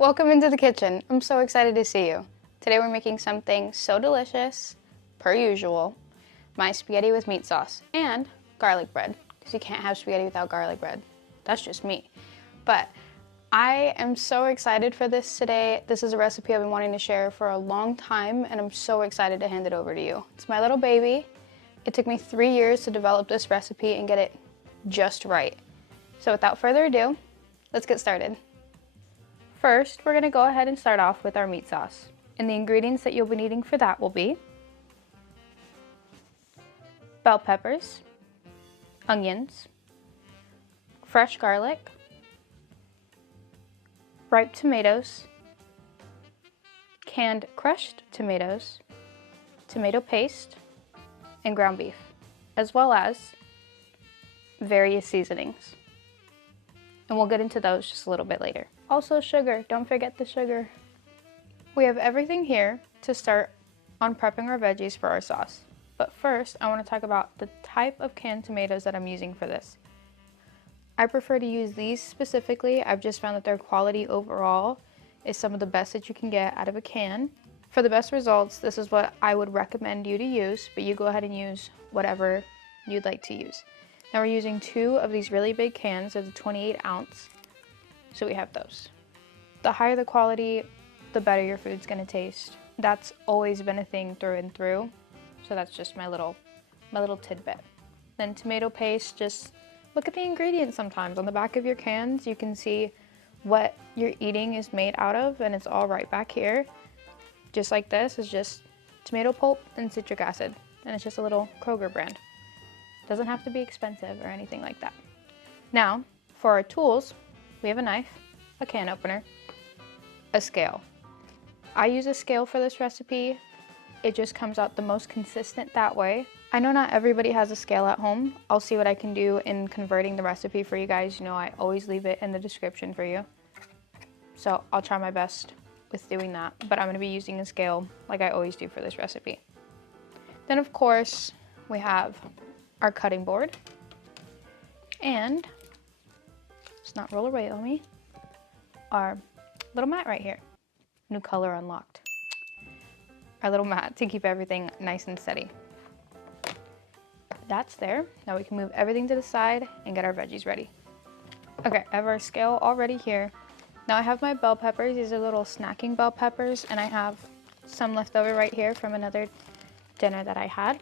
Welcome into the kitchen. I'm so excited to see you. Today we're making something so delicious, per usual, my spaghetti with meat sauce and garlic bread, because you can't have spaghetti without garlic bread. That's just me. But I am so excited for this today. This is a recipe I've been wanting to share for a long time, and I'm so excited to hand it over to you. It's my little baby. It took me 3 years to develop this recipe and get it just right. So without further ado, let's get started. First, we're gonna go ahead and start off with our meat sauce. And the ingredients that you'll be needing for that will be bell peppers, onions, fresh garlic, ripe tomatoes, canned crushed tomatoes, tomato paste, and ground beef, as well as various seasonings. And we'll get into those just a little bit later. Also sugar, don't forget the sugar. We have everything here to start on prepping our veggies for our sauce. But first, I want to talk about the type of canned tomatoes that I'm using for this. I prefer to use these specifically. I've just found that their quality overall is some of the best that you can get out of a can. For the best results, this is what I would recommend you to use, but you go ahead and use whatever you'd like to use. Now we're using 2 of these really big cans of the 28 ounce. So we have those. The higher the quality, the better your food's gonna taste. That's always been a thing through and through. So that's just my little tidbit. Then tomato paste, just look at the ingredients sometimes. On the back of your cans, you can see what you're eating is made out of, and it's all right back here. Just like this is just tomato pulp and citric acid. And it's just a little Kroger brand. Doesn't have to be expensive or anything like that. Now, for our tools, we have a knife, a can opener, a scale. I use a scale for this recipe. It just comes out the most consistent that way. I know not everybody has a scale at home. I'll see what I can do in converting the recipe for you guys. You know, I always leave it in the description for you. So I'll try my best with doing that, but I'm gonna be using a scale like I always do for this recipe. Then of course, we have our cutting board, and let's not roll away on me, our little mat right here. New color unlocked. Our little mat to keep everything nice and steady. That's there. Now we can move everything to the side and get our veggies ready. Okay, I have our scale already here. Now I have my bell peppers. These are little snacking bell peppers, and I have some left over right here from another dinner that I had.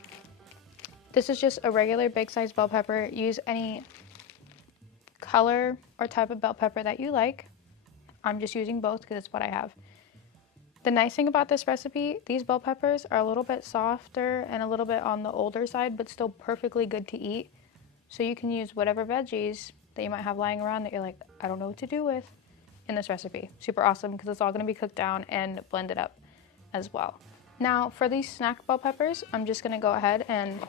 This is just a regular big size bell pepper. Use any color or type of bell pepper that you like. I'm just using both because it's what I have. The nice thing about this recipe, these bell peppers are a little bit softer and a little bit on the older side, but still perfectly good to eat. So you can use whatever veggies that you might have lying around that you're like, I don't know what to do with, in this recipe. Super awesome because it's all going to be cooked down and blended up as well. Now for these snack bell peppers, I'm just going to go ahead and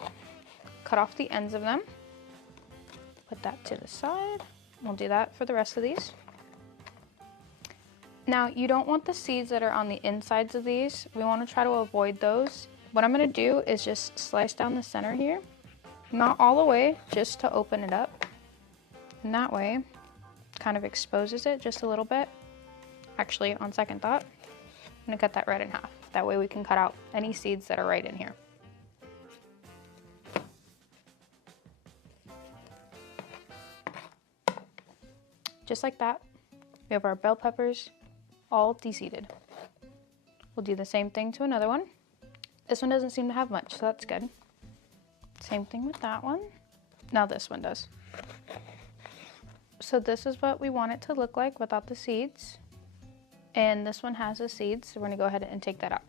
cut off the ends of them. Put that to the side. We'll do that for the rest of these. Now, you don't want the seeds that are on the insides of these. We want to try to avoid those. What I'm going to do is just slice down the center here. Not all the way, just to open it up. And that way, kind of exposes it just a little bit. Actually, on second thought, I'm going to cut that right in half. That way we can cut out any seeds that are right in here. Just like that, we have our bell peppers all de-seeded. We'll do the same thing to another one. This one doesn't seem to have much, so that's good. Same thing with that one. Now this one does. So this is what we want it to look like without the seeds. And this one has the seeds, so we're gonna go ahead and take that out.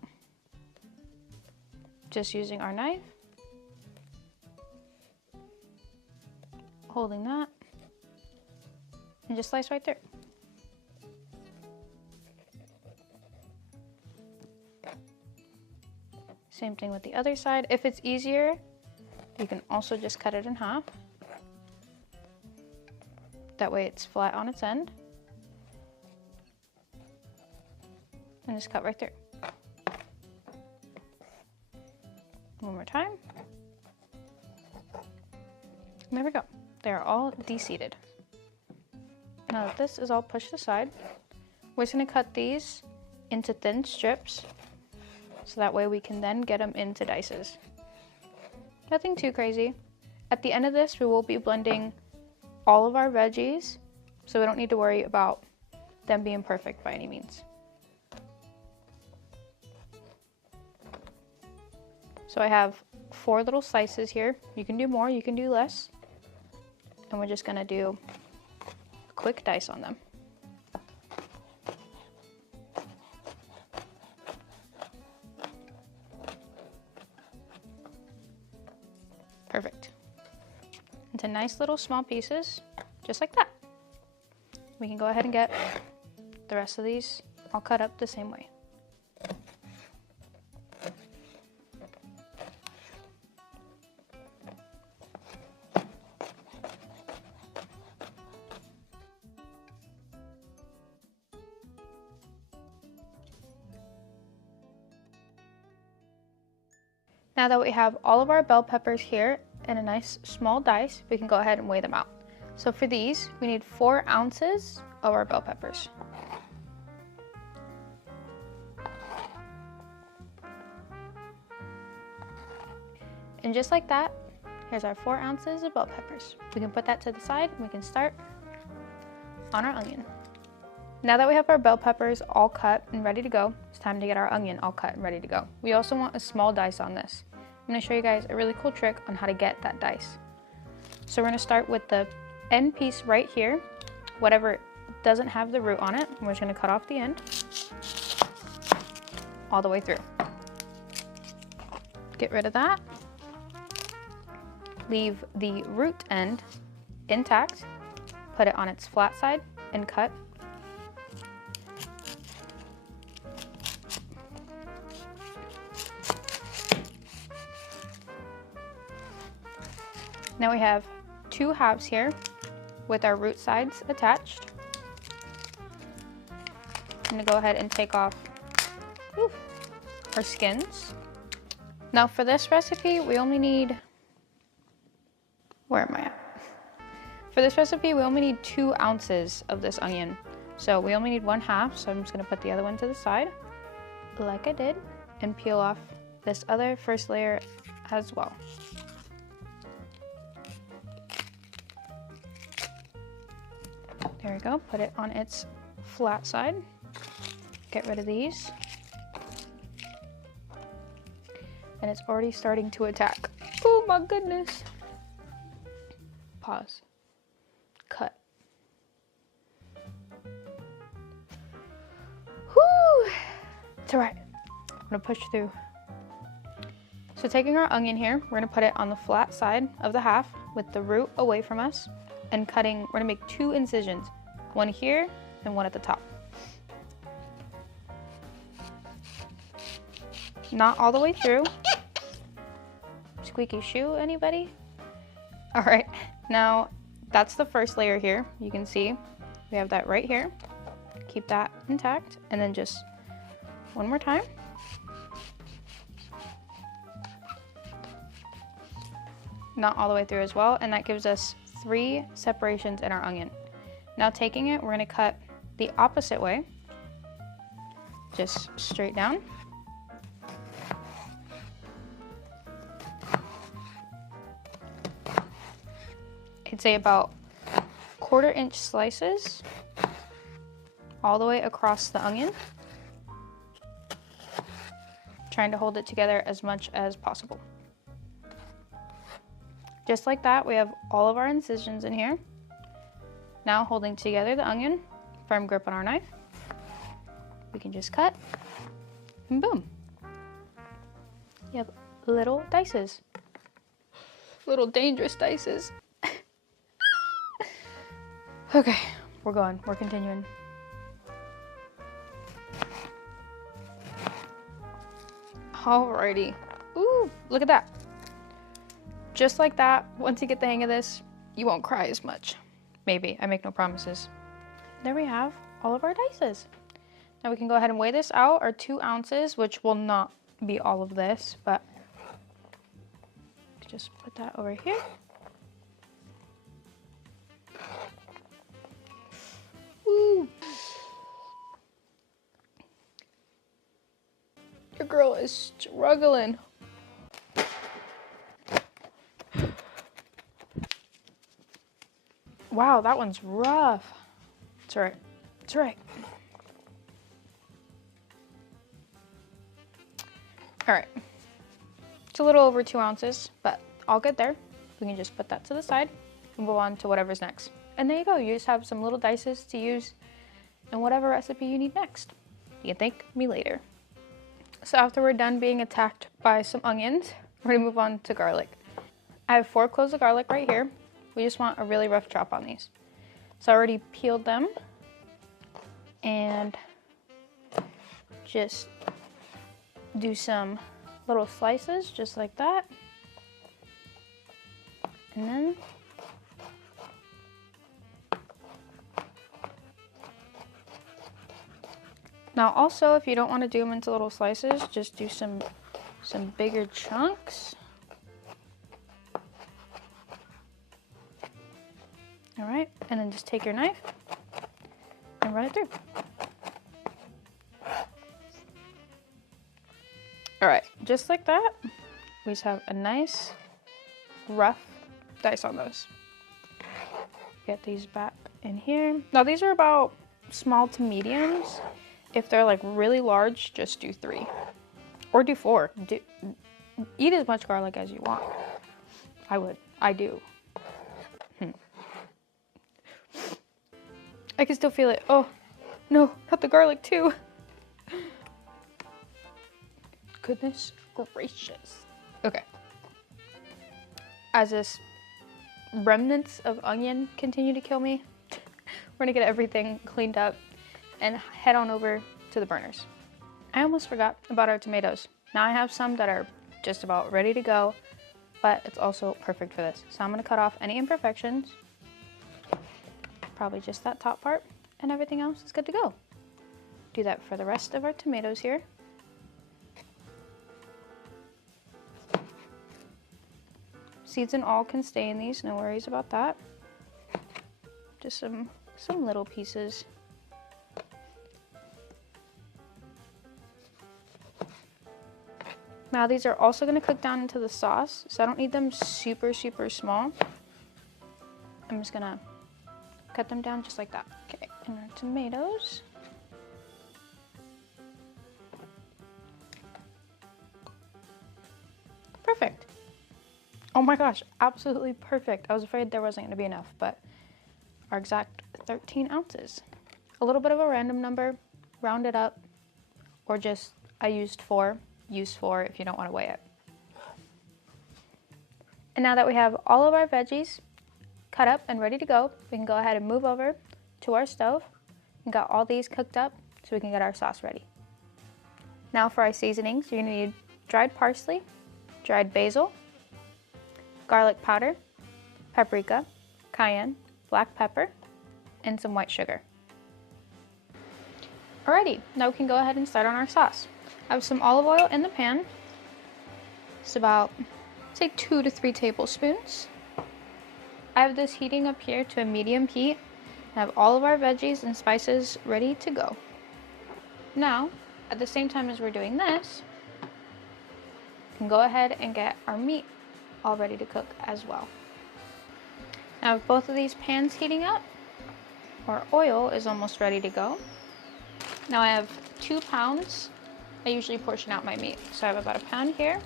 Just using our knife. Holding that. And just slice right through. Same thing with the other side. If it's easier, you can also just cut it in half. That way it's flat on its end. And just cut right through. One more time. And there we go. They're all de-seeded. Now that this is all pushed aside, We're just gonna cut these into thin strips, so that way we can then get them into dices. Nothing too crazy. At the end of this, we will be blending all of our veggies, so we don't need to worry about them being perfect by any means. So I have 4 little slices here. You can do more, you can do less. And we're just gonna do a quick dice on them. Perfect. Into nice little small pieces, just like that. We can go ahead and get the rest of these all cut up the same way. Now that we have all of our bell peppers here in a nice small dice, we can go ahead and weigh them out. So for these, we need 4 ounces of our bell peppers. And just like that, here's our 4 ounces of bell peppers. We can put that to the side and we can start on our onion. Now that we have our bell peppers all cut and ready to go, it's time to get our onion all cut and ready to go. We also want a small dice on this. I'm gonna show you guys a really cool trick on how to get that dice. So we're gonna start with the end piece right here, whatever doesn't have the root on it. We're just gonna cut off the end all the way through. Get rid of that. Leave the root end intact, put it on its flat side and cut. Now we have 2 halves here with our root sides attached. I'm gonna go ahead and take off our skins. Now for this recipe, we only need, where am I at? For this recipe, we only need 2 ounces of this onion. So we only need 1/2, so I'm just gonna put the other one to the side, like I did, and peel off this other first layer as well. There we go, put it on its flat side. Get rid of these. And it's already starting to attack. Oh my goodness. Pause. Cut. Whew. It's all right. I'm gonna push through. So taking our onion here, we're gonna put it on the flat side of the half with the root away from us. And cutting, we're gonna make 2 incisions, one here and one at the top. Not all the way through. Squeaky shoe, anybody? All right, now that's the first layer here. You can see we have that right here. Keep that intact, and then just one more time. Not all the way through as well, and that gives us 3 separations in our onion. Now taking it, we're gonna cut the opposite way, just straight down. I'd say about 1/4 inch slices all the way across the onion, trying to hold it together as much as possible. Just like that, we have all of our incisions in here. Now holding together the onion, firm grip on our knife, we can just cut, and boom. You have little dices. Little dangerous dices. Okay, we're going, we're continuing. Alrighty. Ooh, look at that. Just like that, once you get the hang of this, you won't cry as much. Maybe, I make no promises. There we have all of our dices. Now we can go ahead and weigh this out, our 2 ounces, which will not be all of this, but just put that over here. Woo. Your girl is struggling. Wow, that one's rough. It's all right. It's all right. All right. It's a little over 2 ounces, but all good there. We can just put that to the side and move on to whatever's next. And there you go. You just have some little dices to use in whatever recipe you need next. You can thank me later. So after we're done being attacked by some onions, we're gonna move on to garlic. I have 4 cloves of garlic right here. We just want a really rough chop on these. So I already peeled them and just do some little slices just like that. And then now also, if you don't want to do them into little slices, just do some bigger chunks. All right, and then just take your knife and run it through. All right, just like that, we just have a nice rough dice on those. Get these back in here. Now these are about small to mediums. If they're like really large, just do 3 or do 4. Eat as much garlic as you want. I would. I do. I can still feel it. Oh, no, not the garlic too. Goodness gracious. Okay. As this remnants of onion continue to kill me, we're gonna get everything cleaned up and head on over to the burners. I almost forgot about our tomatoes. Now I have some that are just about ready to go, but it's also perfect for this. So I'm gonna cut off any imperfections. Probably just that top part, and everything else is good to go. Do that for the rest of our tomatoes here. Seeds and all can stay in these, no worries about that. Just some little pieces. Now these are also gonna cook down into the sauce, so I don't need them super, super small. I'm just gonna cut them down just like that. Okay, and our tomatoes. Perfect. Oh my gosh, absolutely perfect. I was afraid there wasn't gonna be enough, but our exact 13 ounces. A little bit of a random number, round it up, or just, I used 4, use 4 if you don't wanna weigh it. And now that we have all of our veggies cut up and ready to go, we can go ahead and move over to our stove and got all these cooked up so we can get our sauce ready. Now for our seasonings, you're gonna need dried parsley, dried basil, garlic powder, paprika, cayenne, black pepper, and some white sugar. Alrighty, now we can go ahead and start on our sauce. I have some olive oil in the pan. It's about, say, 2 to 3 tablespoons. I have this heating up here to a medium heat. I have all of our veggies and spices ready to go. Now, at the same time as we're doing this, we can go ahead and get our meat all ready to cook as well. Now with both of these pans heating up, our oil is almost ready to go. Now I have 2 pounds. I usually portion out my meat. So I have about 1 pound here.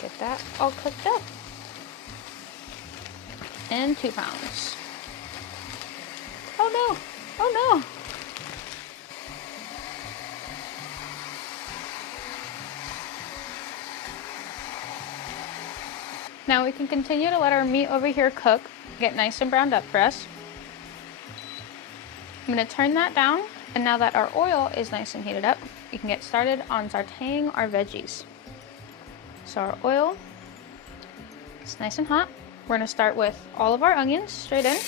Get that all cooked up. And 2 pounds. Oh no, oh no. Now we can continue to let our meat over here cook, get nice and browned up for us. I'm gonna turn that down, and now that our oil is nice and heated up, we can get started on sauteing our veggies. So our oil is nice and hot. We're gonna start with all of our onions straight in.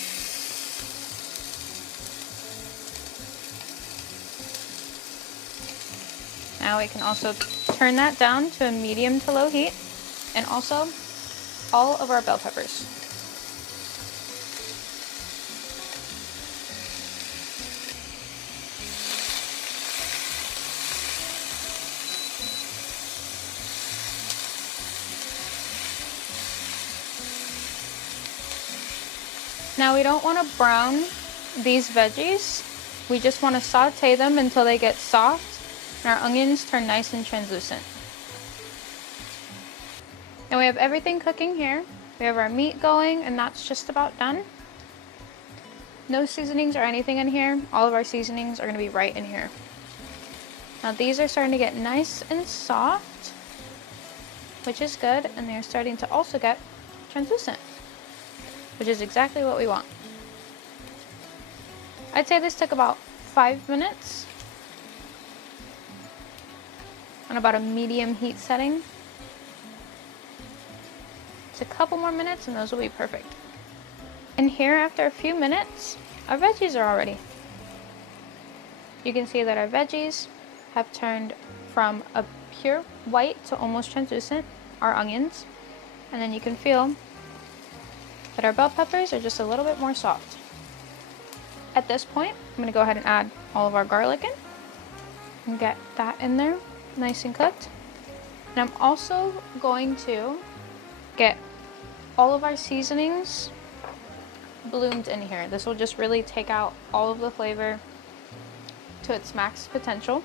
Now we can also turn that down to a medium to low heat, and also all of our bell peppers. Now we don't want to brown these veggies. We just want to saute them until they get soft and our onions turn nice and translucent. And we have everything cooking here. We have our meat going, and that's just about done. No seasonings or anything in here. All of our seasonings are going to be right in here. Now these are starting to get nice and soft, which is good, and they're starting to also get translucent, which is exactly what we want. I'd say this took about 5 minutes on about a medium heat setting. Just a couple more minutes and those will be perfect. And here, after a few minutes, our veggies are already. You can see that our veggies have turned from a pure white to almost translucent, our onions, and then you can feel that our bell peppers are just a little bit more soft. At this point, I'm going to go ahead and add all of our garlic in and get that in there nice and cooked. And I'm also going to get all of our seasonings bloomed in here. This will just really take out all of the flavor to its max potential.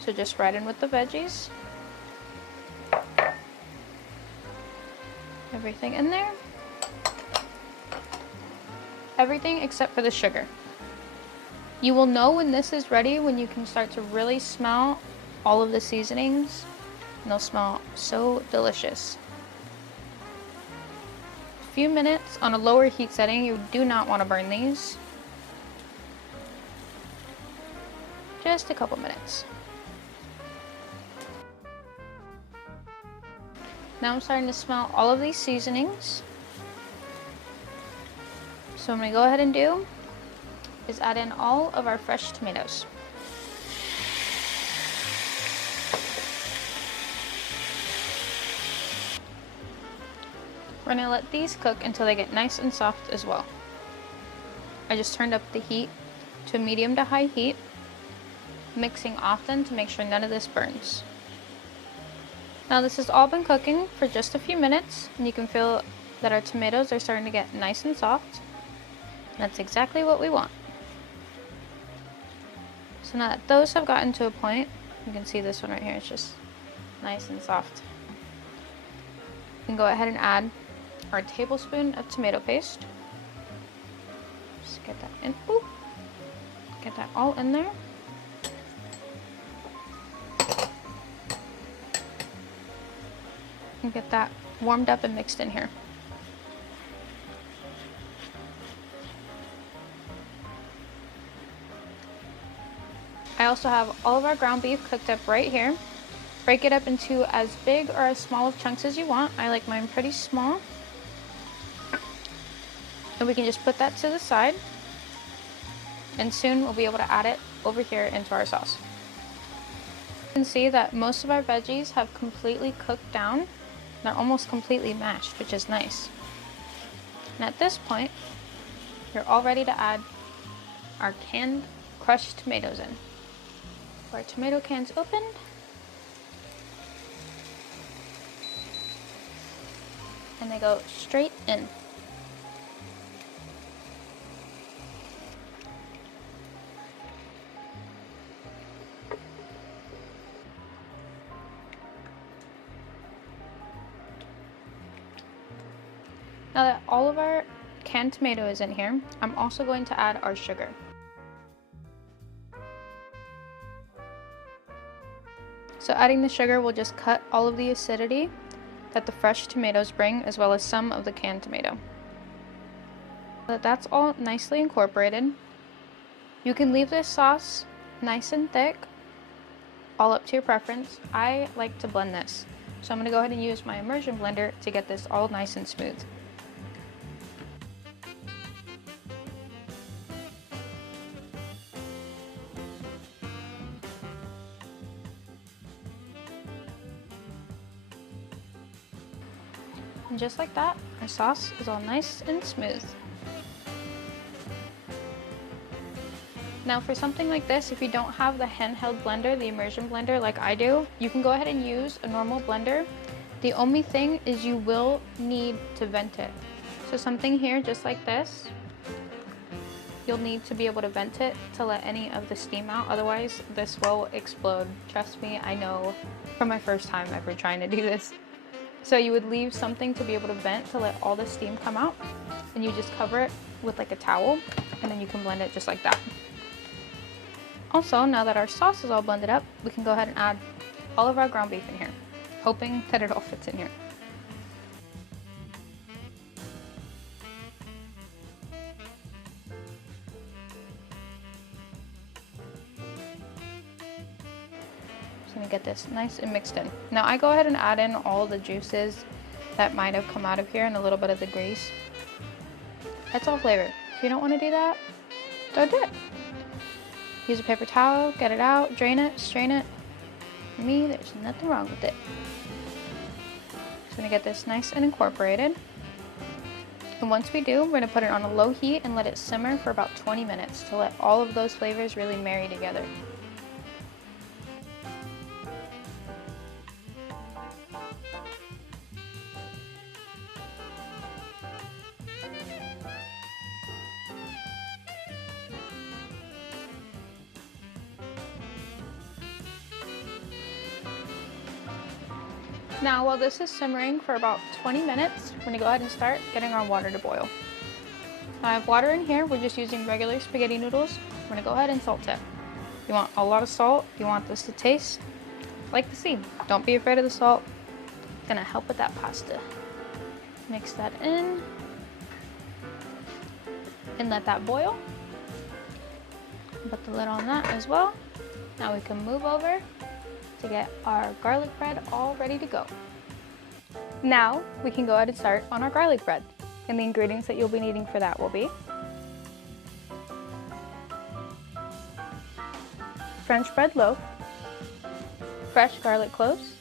So just spread in with the veggies. Everything in there. Everything except for the sugar. You will know when this is ready when you can start to really smell all of the seasonings, and they'll smell so delicious. A few minutes on a lower heat setting. You do not want to burn these. Just a couple minutes. Now I'm starting to smell all of these seasonings. So what I'm going to go ahead and do is add in all of our fresh tomatoes. We're going to let these cook until they get nice and soft as well. I just turned up the heat to a medium to high heat, mixing often to make sure none of this burns. Now this has all been cooking for just a few minutes, and you can feel that our tomatoes are starting to get nice and soft. That's exactly what we want. So now that those have gotten to a point, you can see this one right here, it's just nice and soft. You can go ahead and add our tablespoon of tomato paste. Just get that in. Ooh. Get that all in there. And get that warmed up and mixed in here. I also have all of our ground beef cooked up right here. Break it up into as big or as small of chunks as you want. I like mine pretty small. And we can just put that to the side. And soon we'll be able to add it over here into our sauce. You can see that most of our veggies have completely cooked down. They're almost completely mashed, which is nice. And at this point, you're all ready to add our canned crushed tomatoes in. Our tomato cans opened. And they go straight in. Now that all of our canned tomato is in here, I'm also going to add our sugar. So adding the sugar will just cut all of the acidity that the fresh tomatoes bring, as well as some of the canned tomato. That's all nicely incorporated. You can leave this sauce nice and thick, all up to your preference. I like to blend this, so I'm going to go ahead and use my immersion blender to get this all nice and smooth. And just like that, our sauce is all nice and smooth. Now for something like this, if you don't have the handheld blender, the immersion blender like I do, you can go ahead and use a normal blender. The only thing is you will need to vent it. So something here just like this, you'll need to be able to vent it to let any of the steam out. Otherwise, this will explode. Trust me, I know from my first time ever trying to do this. So you would leave something to be able to vent to let all the steam come out, and you just cover it with like a towel, and then you can blend it just like that. Also, now that our sauce is all blended up, we can go ahead and add all of our ground beef in here, hoping that it all fits in here. Just gonna get this nice and mixed in. Now I go ahead and add in all the juices that might have come out of here and a little bit of the grease. That's all flavor. If you don't want to do that, don't do it. Use a paper towel, get it out, drain it, strain it. For me, there's nothing wrong with it. Just gonna get this nice and incorporated. And once we do, we're gonna put it on a low heat and let it simmer for about 20 minutes to let all of those flavors really marry together. Now, while this is simmering for about 20 minutes, we're gonna go ahead and start getting our water to boil. Now I have water in here. We're just using regular spaghetti noodles. We're gonna go ahead and salt it. You want a lot of salt. You want this to taste like the sea. Don't be afraid of the salt. It's gonna help with that pasta. Mix that in and let that boil. Put the lid on that as well. Now we can move over to get our garlic bread all ready to go. Now we can go ahead and start on our garlic bread. And the ingredients that you'll be needing for that will be French bread loaf, fresh garlic cloves,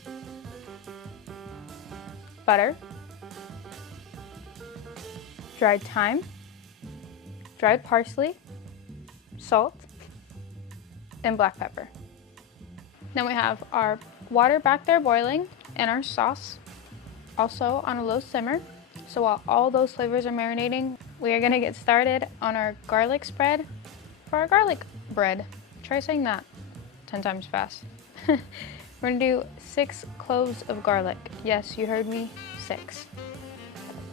butter, dried thyme, dried parsley, salt, and black pepper. Then we have our water back there boiling and our sauce also on a low simmer. So while all those flavors are marinating, we are gonna get started on our garlic spread for our garlic bread. Try saying that 10 times fast. We're gonna do 6 cloves of garlic. Yes, you heard me, 6.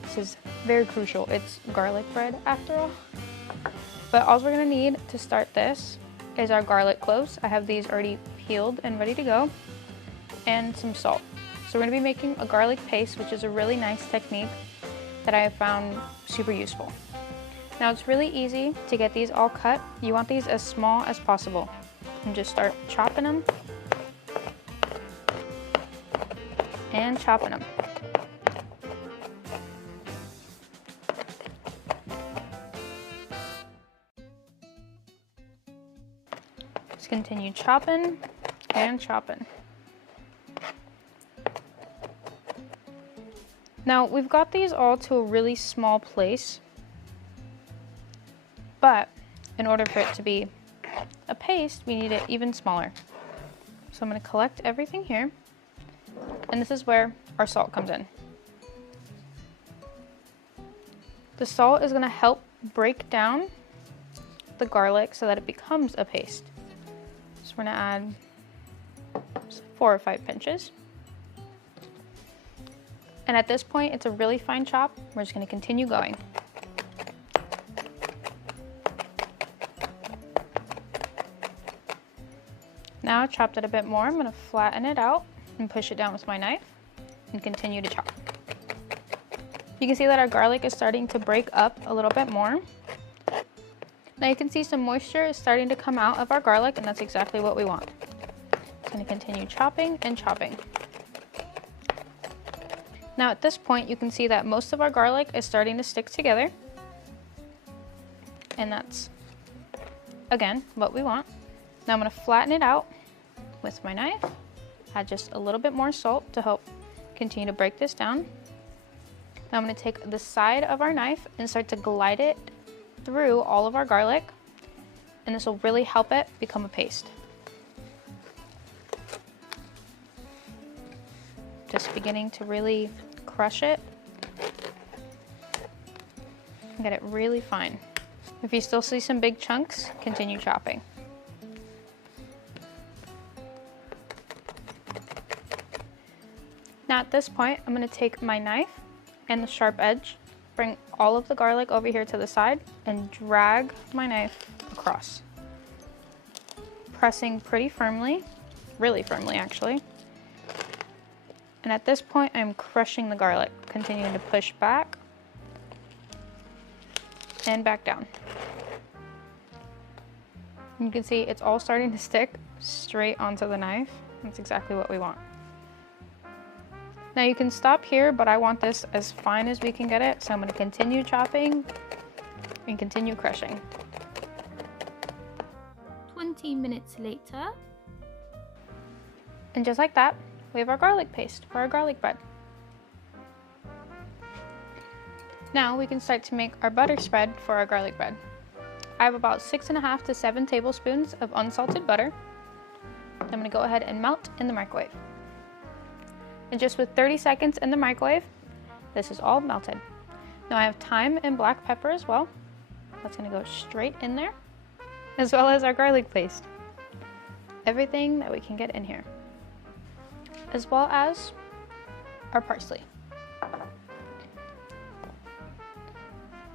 This is very crucial. It's garlic bread after all. But all we're gonna need to start this is our garlic cloves. I have these already peeled and ready to go, and some salt. So we're gonna be making a garlic paste, which is a really nice technique that I have found super useful. Now it's really easy to get these all cut. You want these as small as possible. And just start chopping them and chopping them. Just continue chopping and chopping. Now we've got these all to a really small place, but in order for it to be a paste, we need it even smaller. So I'm going to collect everything here, and this is where our salt comes in. The salt is going to help break down the garlic so that it becomes a paste. So we're going to add 4 or 5 pinches. And at this point, it's a really fine chop. We're just going to continue going. Now I've chopped it a bit more. I'm going to flatten it out and push it down with my knife and continue to chop. You can see that our garlic is starting to break up a little bit more. Now you can see some moisture is starting to come out of our garlic, and that's exactly what we want. Just going to continue chopping and chopping. Now at this point, you can see that most of our garlic is starting to stick together. And that's, again, what we want. Now I'm going to flatten it out with my knife, add just a little bit more salt to help continue to break this down. Now I'm going to take the side of our knife and start to glide it through all of our garlic, and this will really help it become a paste. Just beginning to really crush it and get it really fine. If you still see some big chunks, continue chopping. Now at this point, I'm going to take my knife and the sharp edge, bring all of the garlic over here to the side, and drag my knife across. Pressing pretty firmly, really firmly actually. And at this point, I'm crushing the garlic, continuing to push back and back down. You can see it's all starting to stick straight onto the knife. That's exactly what we want. Now you can stop here, but I want this as fine as we can get it, so I'm going to continue chopping and continue crushing. 20 minutes later. And just like that, we have our garlic paste for our garlic bread. Now we can start to make our butter spread for our garlic bread. I have about 6.5 to 7 tablespoons of unsalted butter. I'm going to go ahead and melt in the microwave. And just with 30 seconds in the microwave, this is all melted. Now I have thyme and black pepper as well. That's going to go straight in there, as well as our garlic paste. Everything that we can get in here, as well as our parsley.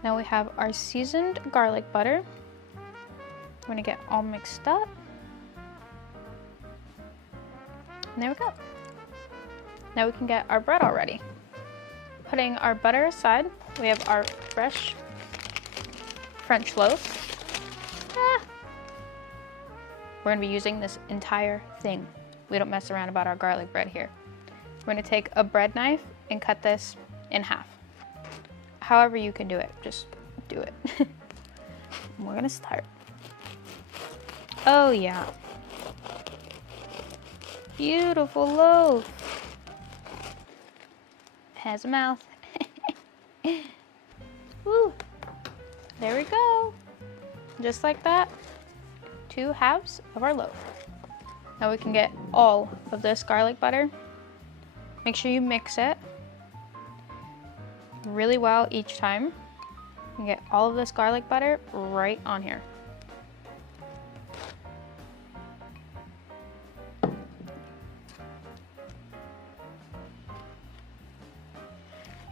Now we have our seasoned garlic butter. I'm going to get all mixed up. And there we go. Now we can get our bread all ready. Putting our butter aside, we have our fresh French loaf. We're going to be using this entire thing. We don't mess around about our garlic bread here. We're going to take a bread knife and cut this in half. However you can do it, just do it. We're going to start. Oh yeah. Beautiful loaf. Has a mouth. Woo. There we go. Just like that, 2 halves of our loaf. Now we can get all of this garlic butter. Make sure you mix it really well each time. And get all of this garlic butter right on here.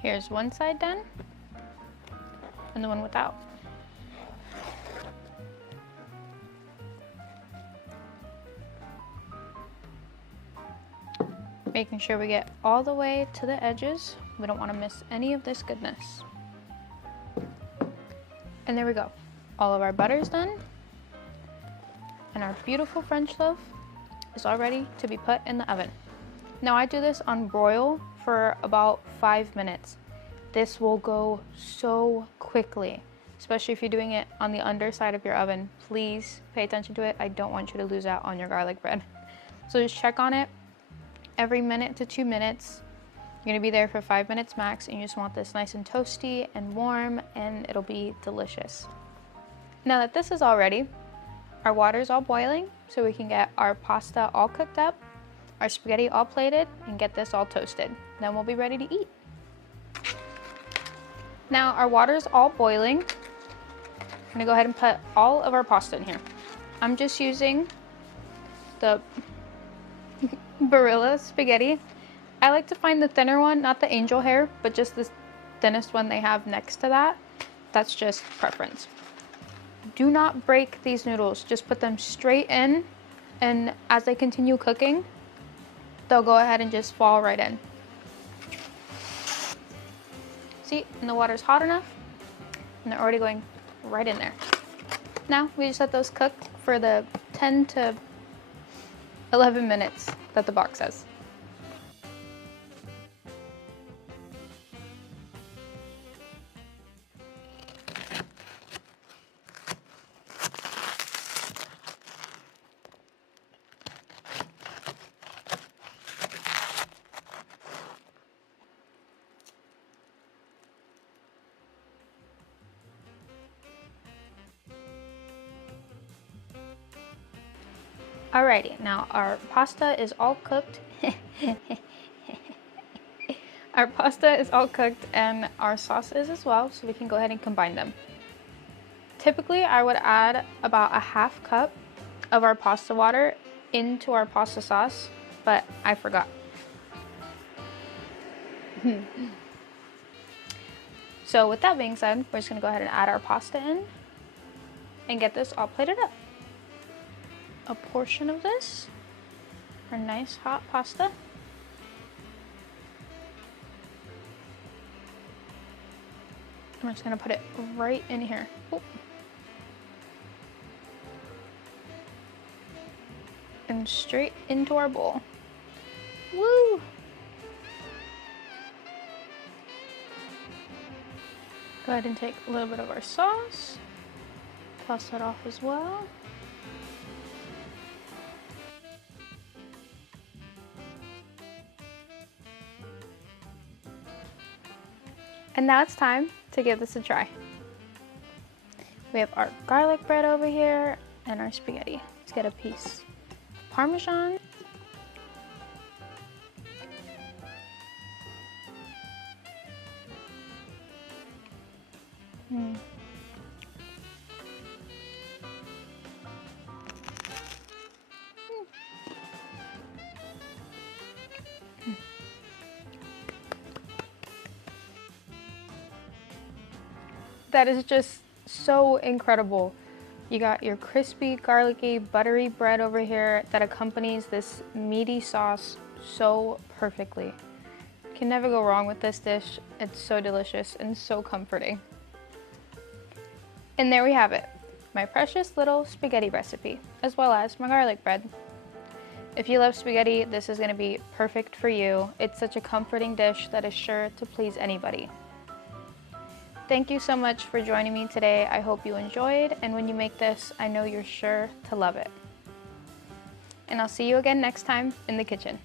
Here's one side done, and the one without. Making sure we get all the way to the edges. We don't want to miss any of this goodness. And there we go. All of our butter's done, and our beautiful French loaf is all ready to be put in the oven. Now I do this on broil for about 5 minutes. This will go so quickly, especially if you're doing it on the underside of your oven. Please pay attention to it. I don't want you to lose out on your garlic bread. So just check on it every minute to 2 minutes. You're gonna be there for 5 minutes max, and you just want this nice and toasty and warm, and it'll be delicious. Now that this is all ready, our water's all boiling, so we can get our pasta all cooked up, our spaghetti all plated, and get this all toasted. Then we'll be ready to eat. Now our water's all boiling. I'm gonna go ahead and put all of our pasta in here. I'm just using the Barilla spaghetti. I like to find the thinner one, not the angel hair, but just the thinnest one they have next to that. That's just preference. Do not break these noodles. Just put them straight in, and as they continue cooking, they'll go ahead and just fall right in. See, and the water's hot enough, and they're already going right in there. Now we just let those cook for the 10 to 11 minutes that the box says. Alrighty, now our pasta is all cooked. Our pasta is all cooked, and our sauce is as well, so we can go ahead and combine them. Typically, I would add about a half cup of our pasta water into our pasta sauce, but I forgot. So with that being said, we're just gonna go ahead and add our pasta in and get this all plated up. A portion of this, our nice hot pasta. I'm just gonna put it right in here. Ooh. And straight into our bowl. Woo! Go ahead and take a little bit of our sauce. Toss that off as well. And now it's time to give this a try. We have our garlic bread over here and our spaghetti. Let's get a piece of Parmesan. That is just so incredible. You got your crispy, garlicky, buttery bread over here that accompanies this meaty sauce so perfectly. You can never go wrong with this dish. It's so delicious and so comforting. And there we have it, my precious little spaghetti recipe, as well as my garlic bread. If you love spaghetti, this is gonna be perfect for you. It's such a comforting dish that is sure to please anybody. Thank you so much for joining me today. I hope you enjoyed, and when you make this, I know you're sure to love it. And I'll see you again next time in the kitchen.